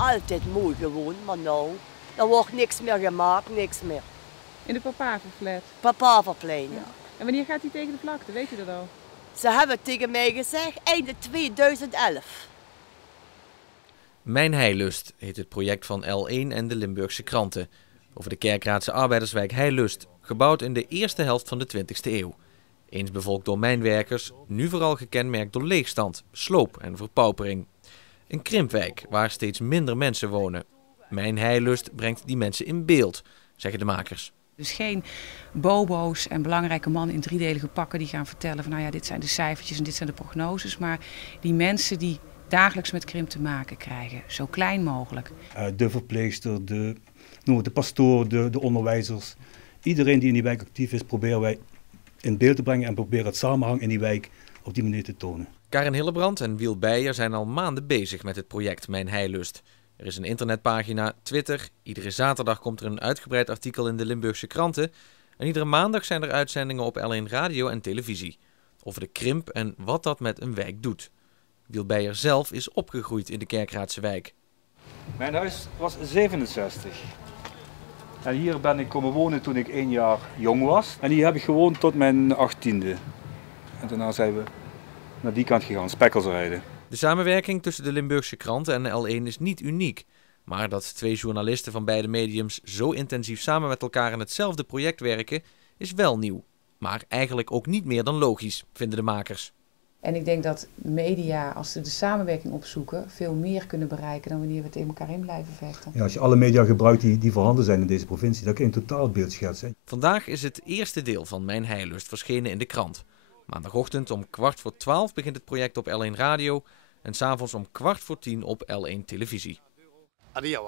altijd mooi gewoond, maar nou, er wordt niks meer gemaakt, niks meer. In de Papaverflat? Papaverplein, ja. En wanneer gaat hij tegen de vlakte, weet u dat al? Ze hebben tegen mij gezegd, einde 2011. Mijn Heilust heet het project van L1 en de Limburgse kranten. Over de Kerkraadse arbeiderswijk Heilust, gebouwd in de eerste helft van de 20e eeuw. Eens bevolkt door mijnwerkers, nu vooral gekenmerkt door leegstand, sloop en verpaupering. Een krimpwijk waar steeds minder mensen wonen. Mijn Heilust brengt die mensen in beeld, zeggen de makers. Dus geen bobo's en belangrijke mannen in driedelige pakken die gaan vertellen van nou ja, dit zijn de cijfertjes en dit zijn de prognoses. Maar die mensen die dagelijks met krimp te maken krijgen, zo klein mogelijk. De verpleegster, de pastoor, de onderwijzers. Iedereen die in die wijk actief is, proberen wij in beeld te brengen en proberen het samenhang in die wijk op die manier te tonen. Karin Hillebrand en Wiel Beijer zijn al maanden bezig met het project Mijn Heilust. Er is een internetpagina, Twitter. Iedere zaterdag komt er een uitgebreid artikel in de Limburgse kranten. En iedere maandag zijn er uitzendingen op L1 Radio en televisie. Over de krimp en wat dat met een wijk doet. Wiel Beijer zelf is opgegroeid in de Kerkraadse wijk. Mijn huis was 67. En hier ben ik komen wonen toen ik 1 jaar jong was. En hier heb ik gewoond tot mijn 18e. En daarna zijn we naar die kant gegaan, spekkels rijden. De samenwerking tussen de Limburgse kranten en L1 is niet uniek. Maar dat 2 journalisten van beide mediums zo intensief samen met elkaar aan hetzelfde project werken, is wel nieuw. Maar eigenlijk ook niet meer dan logisch, vinden de makers. En ik denk dat media, als ze de samenwerking opzoeken, veel meer kunnen bereiken dan wanneer we het in elkaar in blijven vechten. Ja, als je alle media gebruikt die voorhanden zijn in deze provincie, dan kun je een totaalbeeld schetsen. Vandaag is het eerste deel van Mijn Heilust verschenen in de krant. Maandagochtend om 11:15 begint het project op L1 Radio en 's avonds om 9:15 op L1 televisie. Adieu.